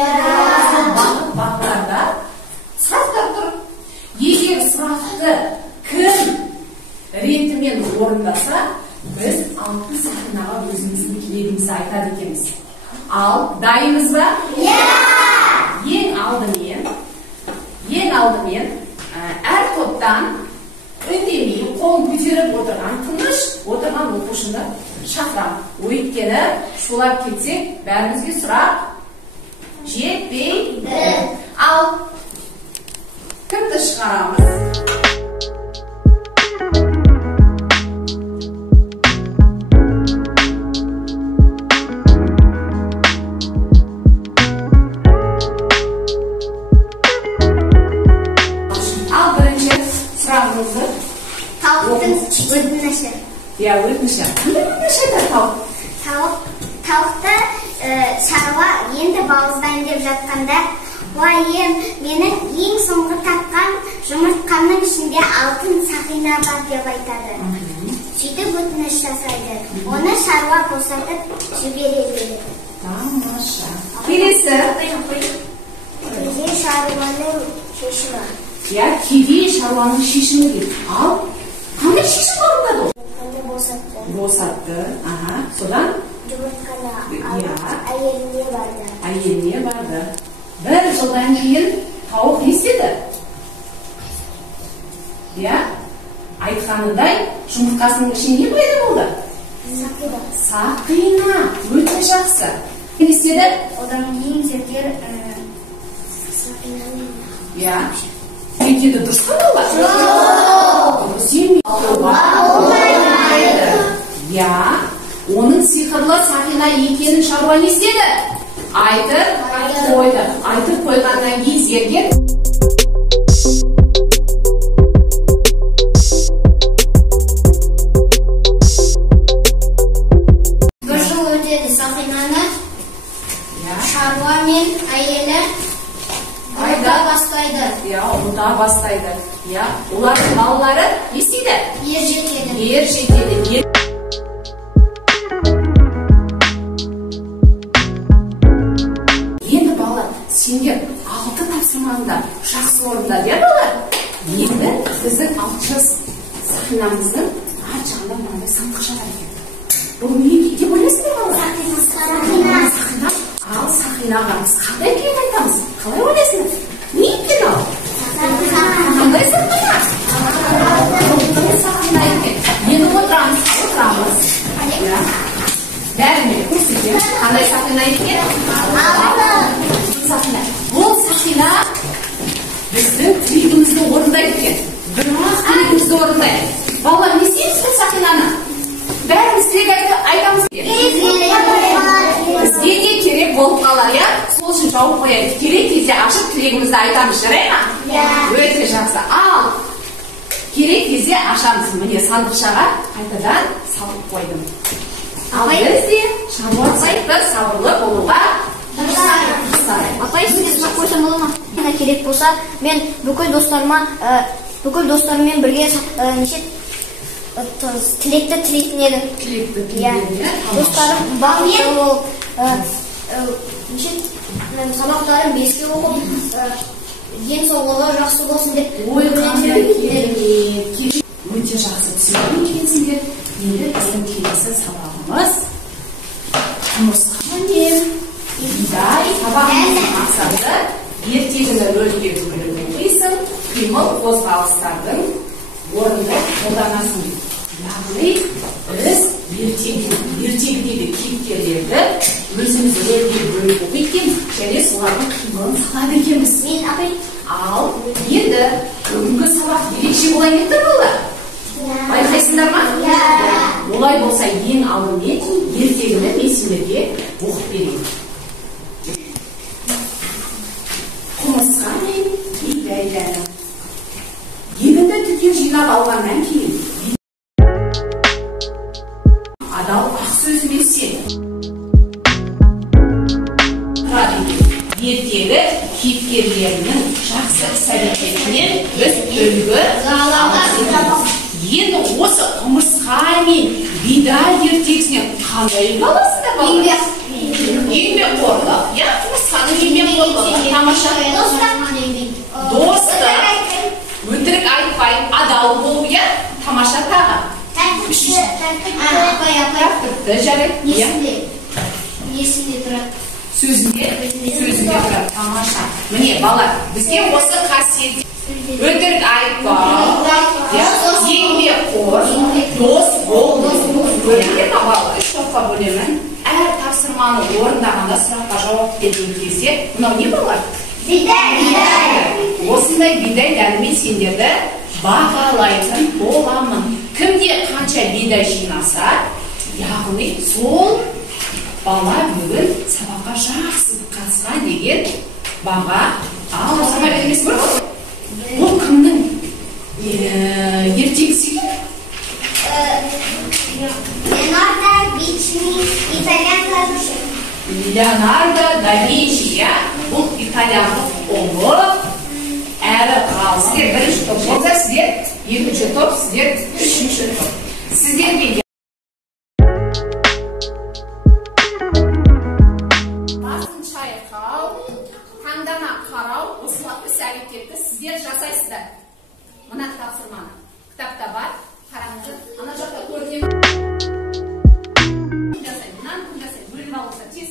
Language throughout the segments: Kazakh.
Сол бағыттарда сұрақтар тұр. Егер сұрақты кім ретімен орындаса, біз алтын сақинаға өзіміздің тілегімізді айтады екенбіз. Ал дайынбыз ба? Ең алдымен әр топтан үндемей қолын көтеріп отырған, тыныш отырған оқушыны шақырамын. Өйткені шулап кетсек, бәрімізге сұрақ жетпейді. Ал кімді шығарамыз? Tavuktan ödünüşü. Ya ödünüşü. Қандай ödünüşі тауық? Тауықта шаруа енді бауыздайын деп жатқанда, уайым, менің ең соңғы тапқан жұмыртқамның ішінде алтын сақина бар деп айтады. Сөйтіп өтініш жасайды. Оны шаруа босатып жібереді. Тамаша. Келесі. Кедей шаруаның шешімі. Ya kediye şarvanın şişimi gibi. Al. Қандай шешім орындады ол? Босатты. Ага. Содан? Жұмыртқаны әйеліне барды. Әйеліне барды. Бір жылдан кейін тауық не істеді? Ya? Айтқанындай жұмыртқасының ішінде не пайда болды? Сақина. Өте жақсы. Не істеді? Одан кейін зергер сақинаны. Ya. Пекеді дұрыс па болар? Дұрыс емес. Болмайды. Я, оның сиқырлы сақина екенін шаруа не істеді? Айтып қойды. Айтып қойғаннан кейін зергер бір жыл өтеді сақинаны. Шаруа мен әйелі бастайды. Ya, ұмыта бастайды. Ya, олардың балалары не істейді? Ер жетеді. Енді балалар, сендер 6 тапсырмаңда жақсы орында деді балалар. Енді біздің 6 сақинамыздың ар жағында мынандай сандықша бар екен. Бұл не деп ойлайсыңдар балалар? Сақина. Ал сақинаға біз қандай екен айтамыз? Қалай ойлайсыңдар? Не екен ол? Қандай сақина? Сақина екен. Енді отырамыз. Бәріне көрсетеміз. Қандай сақина екен? Сақина. Ол сақина біздің тілегімізді орындайды екен. Бірақ тілегімізді орындайды. Балалар, не істейміз бұл сақинаны? Бәріміз тілек айтамыз екен. Бізге де керек болып қалар, я? Сол үшін жауып қояйық. Керек кезде ашып тілегімізді айтамыз, жарай ма? Өте жақсы. Ал керек кезде ашамыз. Міне сандықшаға қайтадан салып қойдым. Ал біз де шаруа сайтты сабырлы болуға тырысайық. Апай, сізге сұрақ қойсам бола ма? Керек болса, мен бүкіл достарыммен бірге тілекті тілейтін едім. Достарым бағында болып, сабақтарын беске оқып, ең соңғы жақсы болсын деп өте жақсы түсінген екенсіңдер. Енді біздің келесі сабағымыз құмырсқа мен бидай сабағымыздың мақсаты ертегіні рөлге бөлудің қисын қимыл қозғалыстардың орынды қолданасың. Яғни біз ертегідегі кейіпкерлерді өзіміз рөлге бөліп оқитын және солардың қимылын салады екенбіз. Ал енді бүгінгі сабақ ерекше болайын кетті болар. Байқайсыңдар ма? Олай болса ең алдымен ертегіні мен сендерге оқып берейін. Құмырсқа мен бидайданы. Егінді түгел жинап алғаннан кейін адал ақ сөзіме сен. Ертегі кейіпкерлерінің жақсы іс-әрекетінен біз үлгі аламыз. Енді осы құмырсқа мен бидай ертегісінен қандай үлгі аласыңдар балалар? еңбекқорлық, иә, қысқаның еңбекқорлығы, тамаша. Достық, өтірік айтпай, адал болу, иә, тамаша тағы. Тәртіпті жарайды. Есінде тұрады. Сөзінде тұрады, тамаша. Міне, бала, бізге осы қасиет. Өтірік айтпау, еңбекқор, дос бол. Көрген бала, 3 топқа бөлемін. Әр тапсырманы орындағанда сұраққа жауап берген кезде, мынау не болады? Бидай. Осындай бидай дәнімен сендерді бағалайтын боламын. Кімде қанша бидай жинаса, яғни сол бала бүгін сабаққа жақсы қатысқан деген баға алуға емес пе? Бұл кімнің ертегісі екен? Леонардо да Винчи, бұл итальяндық ұлы әрі ғалым. Бірінші топ болса, сіздер екінші топ, сіздер үшінші топ. Сіздерге басын шайқау, таңдана қарау, осылық іс-әрекетті сіздер жасайсыздар. Мына тапсырманы кітапта бар, қараңыздар. Ана жақта көрген бөліп алыңыздар, тез.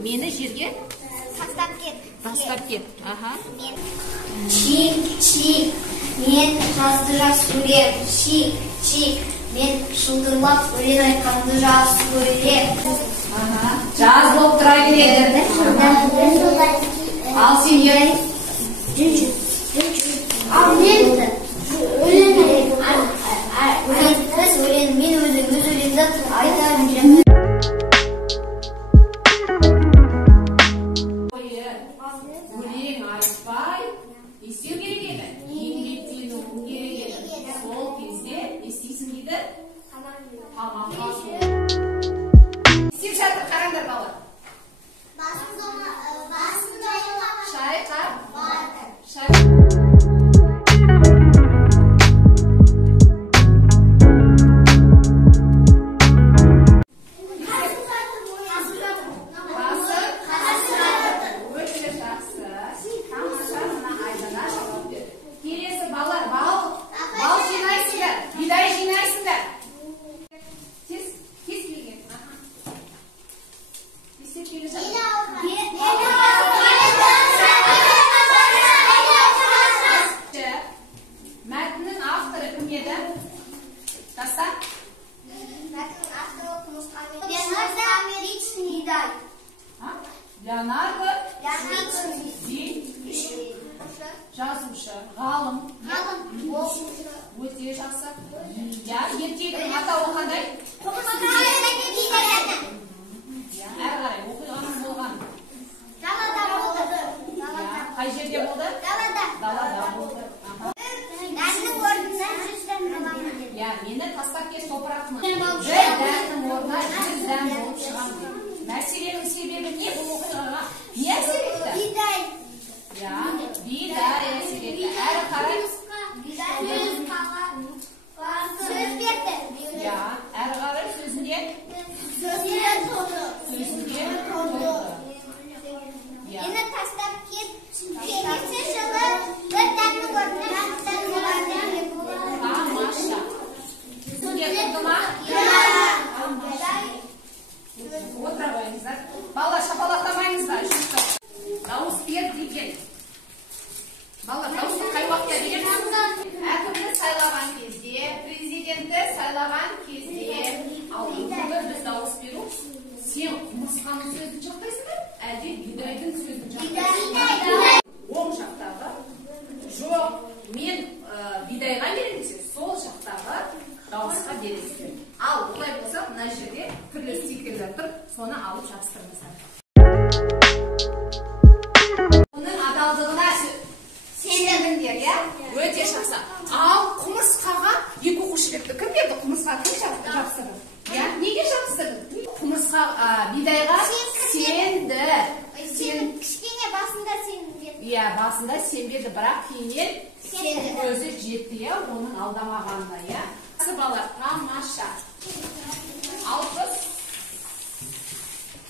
Мені жерге тастап кет. Чик, мен жазды жақсы көрем. Чик, мен шылдырлап өлең айтқанды жақсы көрем. Жаз болып тұра келеді. Ал сен ер? Ал мен өлең мен өз өлеңді айтамын. Өлең айтпай, естеу керек еді. Еңбектену керек еді. Сол кезде естейсің дейді? Тамаққа сол. Естеп жатыр, қараңдар бала. Шайқа. Леонардо жазушы, ғалым. Өте жақсы. Ертегінің атауы қандай? Әрі қарай оқиғаның болған. Далада болды. Қай жерде болды? Далада болды. Дәннің орнына 100 дән боламын. Мені тастап кет топырақмын. Бір дәннің орнына 100 дән болып шығамын. Мәселенің себебі не бұл оқиғаға? Не әсер етті? Бидай әсер етті. Әрі қарай сөз берді. Әрі қарай сөзінде толды. Мені тастап кетсе жылы бір дәннің орнына 100 дән болады. Тамаша. Түсінге тұрды ма? Отыра қойыңыздар. Бала шапалақтамайыңыздар. Дауыс бер деген. Бала дауысты қай уақытта береміз? Әкімді сайлаған кезде, президентті сайлаған кезде, ал бүгінгі біз дауыс беру Сен құмырсқаның сөзін жақтайсың ба? Әлде бидайдың сөзін жақтайсың? Оң жақтағы. Жоқ, мен бидайға берем десе, сол жақтағы дауысқа бересіздер. Ал олай болса, мына жерде түрлі стикерлер тұр, соны алып жабыстырыңыздар. Оның адалдығына сендіңдер, иә? Өте жақсы. Ал құмырсқаға екі оқушылықты кім берді? Құмырсқа кім жабыстырды? Я? Неге жабыстырдың? Құмырсқа бидайға сенді. Сен кішкене басында сенбеді. Иә, басында сенбеді, бірақ кейіннен өзі жетті, иә, оның алдамағанына, иә. Жақсы балалар, тамаша.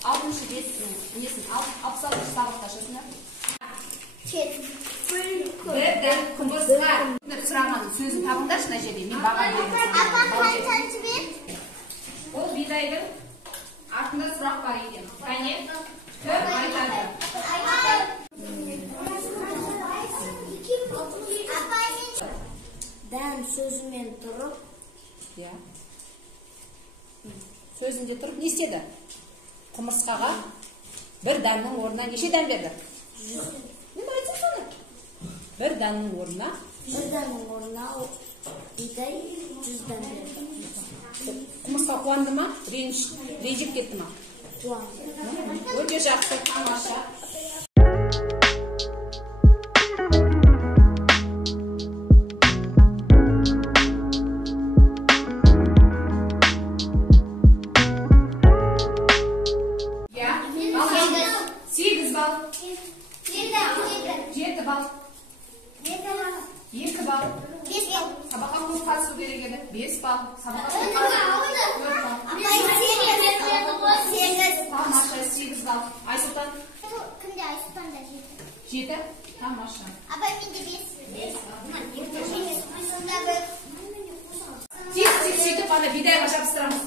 60 несін, 66 сабақта жасында. Бірді құмырсқа сұрағанның сөзін табыңдаршы мына жерде. Мен баға беремін. Ол бидайдың артында сұрақ бар екен. Кәне, кім айтады? Дән сөзімен тұрып. Иә. Сөзінде тұрып не істеді? Құмырсқаға бір дәннің орнына неше дән берді? Не айтсын соны? Bir dәннің орнына? Bir dәннің орнына бидай 100 дән берді. Құмырсқа қуанды ма? Ренжіп кетті ма? Қуанды. Өте жақсы, тамаша. Сабаққа көп қатысу керек еді. 5 балл. Сабаққа көп қатысу. 4 балл. Тамаша, 8 балл. Айсұлтан? Кімде Айсұлтан да 7. 7? Тамаша. Абай менде 5. Сонда бір. Тез сөйтіп ана бидайға жабыстырамыз.